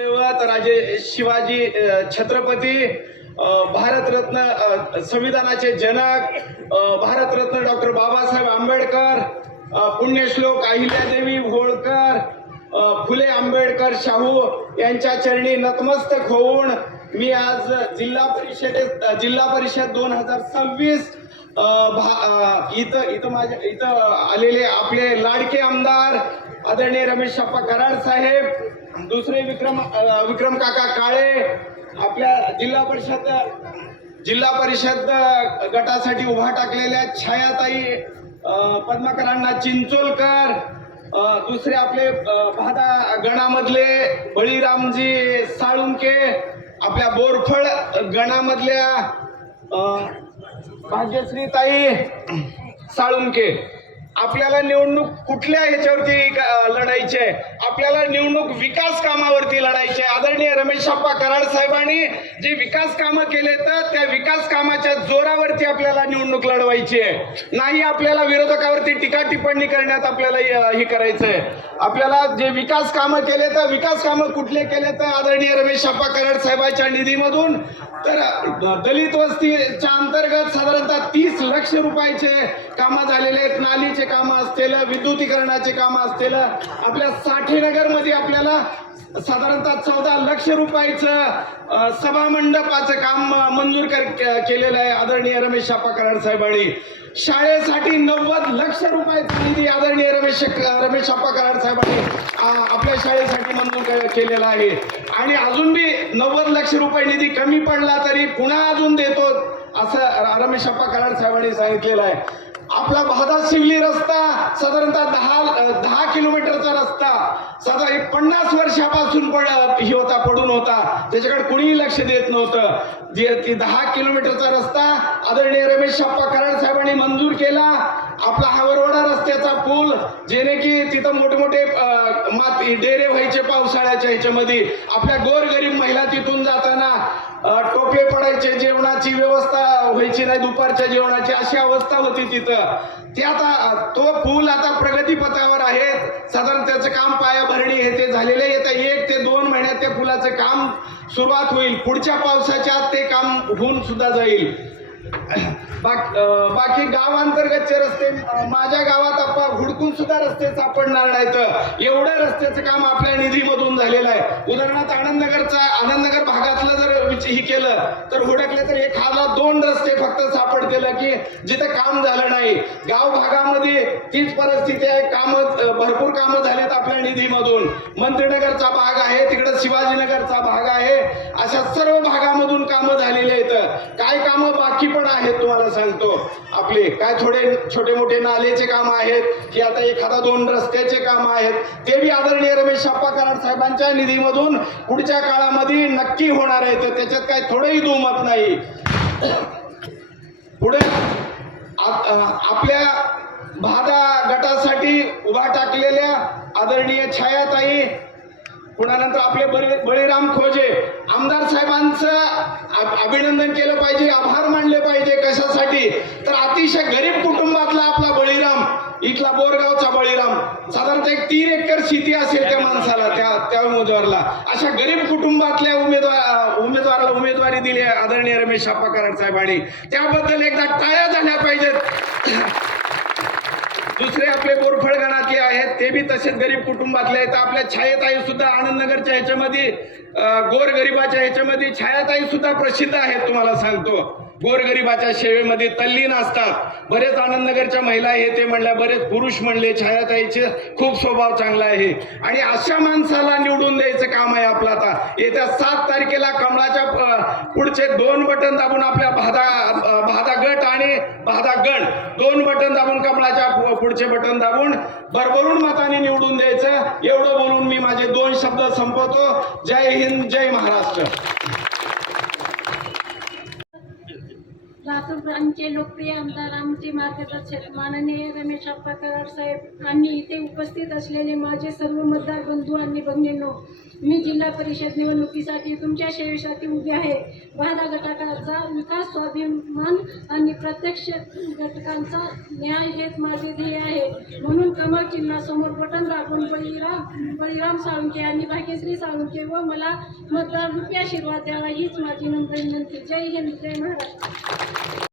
राजे शिवाजी छत्रपती भारतरत्न संविधानाचे जनक भारतरत्न डॉक्टर बाबासाहेब आंबेडकर पुण्यश्लोक अहिल्यादेवी होळकर फुले आंबेडकर शाहू यांच्या चरणी नतमस्तक होऊन मी आज जिल्हा परिषदेत जिल्हा परिषद दोन हजार सव्वीस इथं इथं माझ्या इथं आलेले आपले लाडके आमदार आदरणीय रमेश शप्पा कराड साहेब दुसरे विक्रम विक्रम काका काळे आपल्या जिल्हा परिषद जिल्हा परिषद गटासाठी उभा टाकलेल्या छायाताई पद्मकरांना पद्माकरांना चिंचोलकर दुसरे आपले भादा गणामधले बळीरामजी साळुंके आपल्या बोरफळ गणामधल्या अ, भाग्यश्रीताई साळुंके. आपल्याला निवडणूक कुठल्या ह्याच्यावरती लढायची आहे? आपल्याला निवडणूक विकास कामावरती लढायची आहे. आदरणीय रमेश अप्पा कराड साहेबांनी जे विकास कामं केले तर त्या विकास कामाच्या जोरावरती आपल्याला निवडणूक लढवायची आहे. नाही आपल्याला विरोधकावरती टीका टिप्पणी करण्यात आपल्याला हे करायचं आहे. आपल्याला जे विकास कामं केले तर विकास कामं कुठले केले तर आदरणीय रमेश अप्पा कराड साहेबांच्या निधीमधून. तर दलित वस्तीच्या अंतर्गत साधारणतः तीस लक्ष रुपयाचे कामं झालेले आहेत. नालीचे कामं असतील विद्युतीकरणाचे कामं असतील आपल्या साठीने मध्ये आपल्याला साधारणतः चौदा लक्ष रुपयाचं अ, सभा मंडपाचं काम मंजूर कर- केलेलं आहे आदरणीय रमेश शापा कराड साहेबांनी. शाळेसाठी नव्वद लक्ष रुपयाचा निधी आदरणीय रमेश रमेश शापा कराड साहेबांनी आपल्या शाळेसाठी मंजूर केलेला आहे. आणि अजून बी नव्वद लक्ष रुपये निधी कमी पडला तरी पुन्हा अजून देतो असं रमेश अप्पा कराड साहेबांनी सांगितलेलं आहे. आपला भादा शिवली रस्ता साधारणतः दहा दहा किलोमीटरचा रस्ता. साधारण एक पन्नास वर्षापासून पड हे होता पडून होता. त्याच्याकडे कुणीही लक्ष देत नव्हतं. जे दहा किलोमीटरचा रस्ता आदरणीय रमेश अप्पा कराड साहेबांनी मंजूर केला. आपला हावरवाडा रस्त्याचा पूल जेणे की तिथं मोठमोठे माती डेरे व्हायचे पावसाळ्याच्या ह्याच्यामध्ये. आपल्या गोरगरीब महिला तिथून जाताना टोपे पडायचे जेवणाची व्यवस्था व्हायची नाही दुपारच्या जेवणाची अशी अवस्था होती तिथं. ते आता तो पूल आता प्रगतीपथावर आहे. साधारण त्याचं काम पायाभरणी हे ते झालेले आहे. येत्या एक ते दोन महिन्यात त्या पुलाचं काम सुरुवात होईल. पुढच्या पावसाच्या ते काम होऊन सुद्धा जाईल. बाकी गावांतर्गतचे रस्ते माझ्या गावात आपण हुडकून सुद्धा रस्ते सापडणार नाहीत. एवढं रस्त्याचं काम आपल्या निधीमधून झालेलं आहे. उदाहरणार्थ आनंदनगरचा आनंदनगर भागातलं जर ही केलं तर हुडकले तर एक हजार दोन रस्ते फक्त सापडतील की जिथे काम झालं नाही. गाव भागामध्ये तीच परिस्थिती आहे. काम भरपूर कामं झालेत आपल्या निधीमधून. मंत्रीनगरचा भाग आहे तिकडे शिवाजीनगरचा भाग आहे. अशा सर्व भागामधून कामं झालेली आहेत काय कामं बाकी पण आहेत तुम्हाला सांगतो. आपले काय थोडे छोटे मोठे नालेचे काम आहेत की आता एखादा दोन रस्त्याचे काम आहेत ते बी आदरणीय रमेश शाप्पा कराड साहेबांच्या निधीमधून पुढच्या काळामध्ये नक्की होणार आहे तर त्याच्यात काय थोडंही दुमत नाही. पुढे आपल्या भादा गटासाठी उभा टाकलेल्या आदरणीय छायाताई पुन्हा नंतर आपले बळी बळीराम अभिनंदन केलं पाहिजे आभार मानले पाहिजे कशासाठी? तर अतिशय गरीब कुटुंबातला आपला बळीराम इथला बोरगावचा बळीराम साधारणतः एक तीन एकर शेती असेल त्या माणसाला त्या त्या उमेदवाराला. अशा गरीब कुटुंबातल्या उमेदवार उमेदवाराला उमेदवारी दिली आदरणीय रमेश शाप्पा कराड साहेबांनी त्याबद्दल एकदा टाळ्या झाल्या पाहिजेत. दुसरे आपले बोरफळ गणातले आहेत ते बी तसेच गरीब कुटुंबातले आहेत. आपल्या छायाताई सुद्धा आनंदनगरच्या ह्याच्यामध्ये अं, गोरगरिबाच्या ह्याच्यामध्ये छायाताई सुद्धा प्रसिद्ध आहेत तुम्हाला सांगतो. गोरगरिबाच्या सेवेमध्ये तल्लीन असतात. बरेच आनंदनगरच्या महिला हे ते म्हणल्या बरेच पुरुष म्हणले छायाताईचे खूप स्वभाव चांगला आहे. आणि अशा माणसाला निवडून द्यायचं काम आहे आपलं आता. येत्या सात तारखेला कमळाच्या पुढचे दोन बटन दाबून आपल्या भादा भादा गट आणि भादा गण दोन बटन दाबून कमळाच्या पुढचे बटन दाबून भरभरून मताने निवडून द्यायचं. एवढं बोलून मी माझे दोन शब्द संपवतो. जय हिंद जय महाराष्ट्र. लातूर आमचे लोकप्रिय आमदार आमचे मार्गदर्शक माननीय रमेश अप्पा साहेब आणि इथे उपस्थित असलेले माझे सर्व मतदार बंधू आणि बहिणींनो मी जिल्हा परिषद निवडणुकीसाठी तुमच्या सेवेसाठी उभी आहे. वादा घटकाचा विकास स्वाभिमान आणि प्रत्यक्ष घटकांचा न्याय हेच माझे ध्येय आहे. म्हणून कमळ चिन्हासमोर बटन दाखवून बळीराम बळीराम साळुंके आणि भाग्यश्री साळुंके व मला मतदार रुपये आशीर्वाद द्यावा हीच माझी नम्र विनंती. जय हिंद जय महाराष्ट्र.